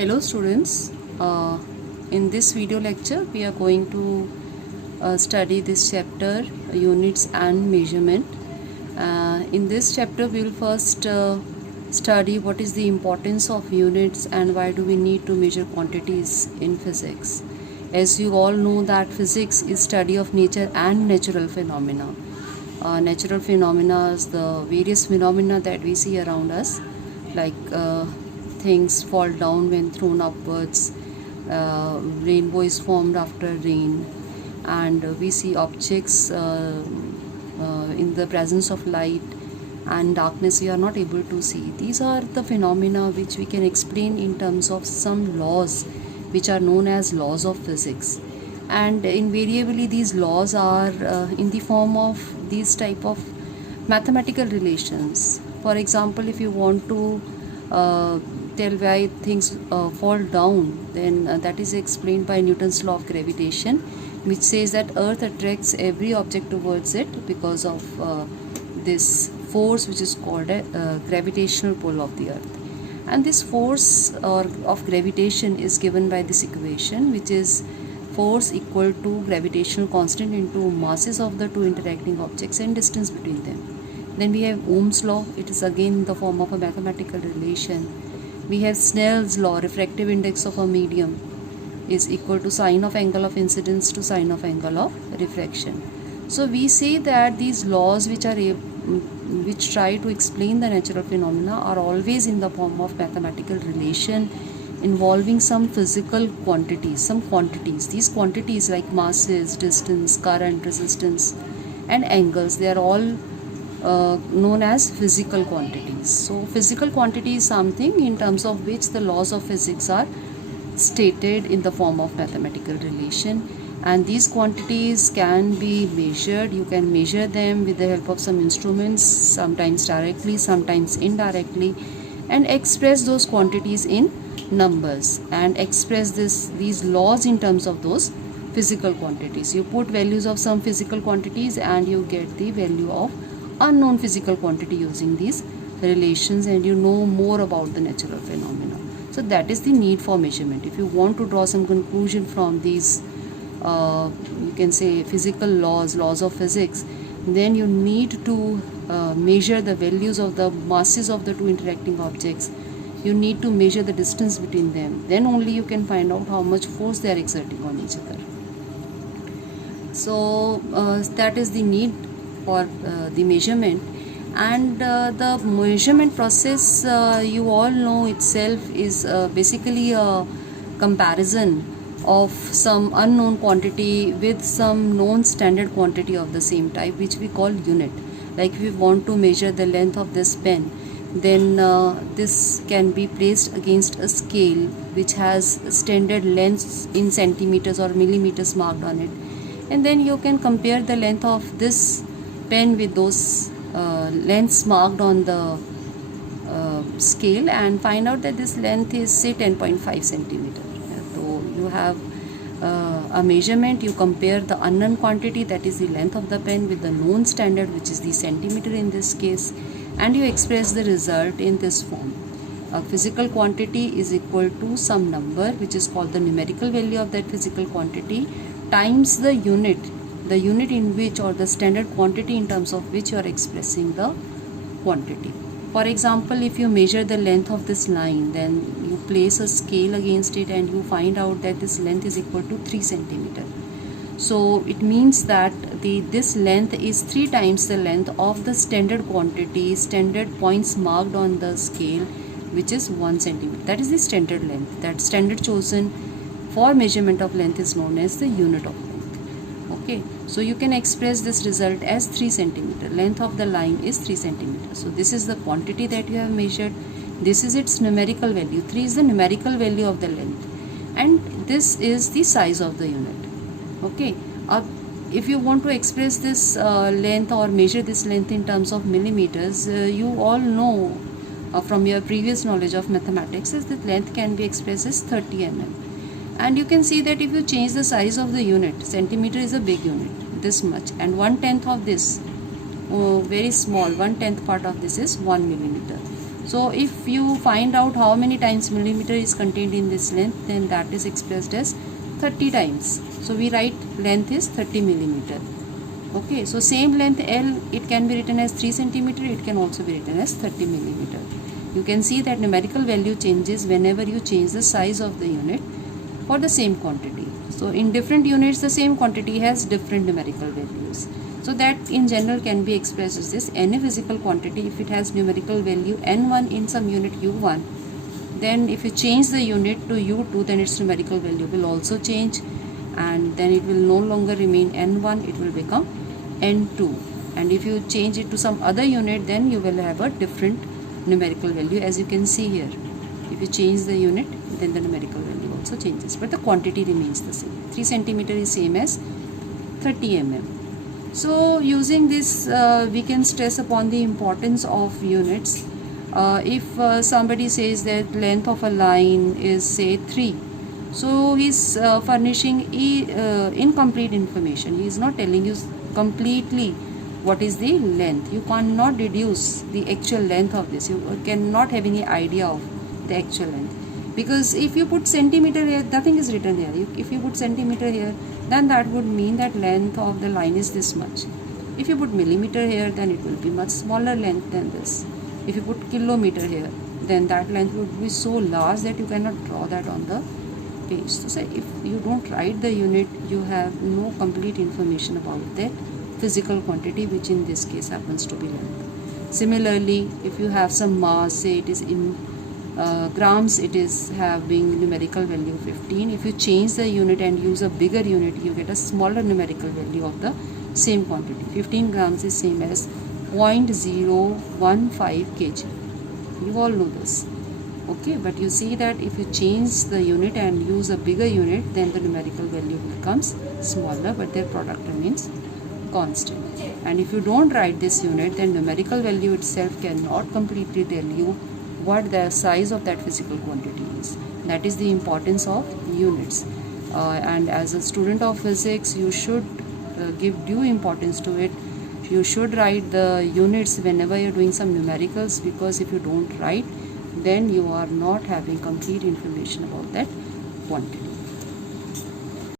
Hello students, in this video lecture we are going to study this chapter units and measurement. In this chapter we will first study what is the importance of units and why do we need to measure quantities in physics. As you all know that physics is study of nature and natural phenomena. Natural phenomena is the various phenomena that we see around us, like things fall down when thrown upwards, rainbow is formed after rain, and we see objects in the presence of light and darkness we are not able to see. These are the phenomena which we can explain in terms of some laws which are known as laws of physics, and invariably these laws are in the form of these type of mathematical relations. For example, if you want to tell why things fall down, then that is explained by Newton's law of gravitation, which says that earth attracts every object towards it because of this force which is called a gravitational pull of the earth. And this force of gravitation is given by this equation, which is force equal to gravitational constant into masses of the two interacting objects and distance between them. Then we have Ohm's law. It is again in the form of a mathematical relation. We have Snell's law, refractive index of a medium is equal to sine of angle of incidence to sine of angle of refraction. So we say that these laws which try to explain the natural phenomena are always in the form of mathematical relation involving some physical quantities, some quantities. These quantities like masses, distance, current, resistance and angles, they are all known as physical quantities. So physical quantity is something in terms of which the laws of physics are stated in the form of mathematical relation, and these quantities can be measured. You can measure them with the help of some instruments, sometimes directly, sometimes indirectly, and express those quantities in numbers and express these laws in terms of those physical quantities. You put values of some physical quantities and you get the value of unknown physical quantity using these relations, and you know more about the natural phenomena. So that is the need for measurement. If you want to draw some conclusion from these you can say physical laws of physics, then you need to measure the values of the masses of the two interacting objects. You need to measure the distance between them. Then only you can find out how much force they are exerting on each other. So that is the need for the measurement. And the measurement process, you all know itself, is basically a comparison of some unknown quantity with some known standard quantity of the same type, which we call unit. Like if we want to measure the length of this pen, then this can be placed against a scale which has standard lengths in centimeters or millimeters marked on it, and then you can compare the length of this pen with those lengths marked on the scale and find out that this length is say 10.5 centimeter. So you have a measurement. You compare the unknown quantity, that is the length of the pen, with the known standard, which is the centimeter in this case, and you express the result in this form. A physical quantity is equal to some number which is called the numerical value of that physical quantity times the unit in which, or the standard quantity in terms of which you are expressing the quantity. For example, if you measure the length of this line, then you place a scale against it and you find out that this length is equal to 3 centimeter. So it means that this length is 3 times the length of the standard quantity, standard points marked on the scale, which is 1 centimeter. That is the standard length. That standard chosen for measurement of length is known as the unit of length. Okay, so you can express this result as 3 centimeter. Length of the line is 3 centimeter. So this is the quantity that you have measured. This is its numerical value. 3 is the numerical value of the length, and this is the size of the unit. Okay, if you want to express this length or measure this length in terms of millimeters, you all know from your previous knowledge of mathematics is that length can be expressed as 30 mm. And you can see that if you change the size of the unit, centimeter is a big unit, this much, and 1/10 of this, very small, 1/10 part of this is 1 millimeter. So if you find out how many times millimeter is contained in this length, then that is expressed as 30 times. So we write length is 30 millimeter. Okay, so same length L, it can be written as 3 centimeter, it can also be written as 30 millimeter. You can see that numerical value changes whenever you change the size of the unit for the same quantity. So in different units, the same quantity has different numerical values. So that in general can be expressed as this: any physical quantity, if it has numerical value N1 in some unit U1, then if you change the unit to U2, then its numerical value will also change, and then it will no longer remain N1, it will become N2. And if you change it to some other unit, then you will have a different numerical value, as you can see here. If you change the unit, then the numerical value also changes, but the quantity remains the same. 3 centimeter is same as 30 mm. So using this, we can stress upon the importance of units. If somebody says that length of a line is say 3, so he is furnishing incomplete information. He is not telling you completely what is the length. You cannot deduce the actual length of this. You cannot have any idea of the actual length, because if you put centimeter here, nothing is written here. If you put centimeter here, then that would mean that length of the line is this much. If you put millimeter here, then it will be much smaller length than this. If you put kilometer here, then that length would be so large that you cannot draw that on the page. So say if you don't write the unit, you have no complete information about that physical quantity, which in this case happens to be length. Similarly, if you have some mass, say it is in grams, it is having numerical value 15. If you change the unit and use a bigger unit, you get a smaller numerical value of the same quantity. 15 grams is same as 0.015 kg. You all know this. Okay, but you see that if you change the unit and use a bigger unit, then the numerical value becomes smaller, but their product remains constant. And if you don't write this unit, then numerical value itself cannot completely tell you what the size of that physical quantity is. That is the importance of units. And as a student of physics, you should give due importance to it. You should write the units whenever you're doing some numericals, because if you don't write, then you are not having complete information about that quantity.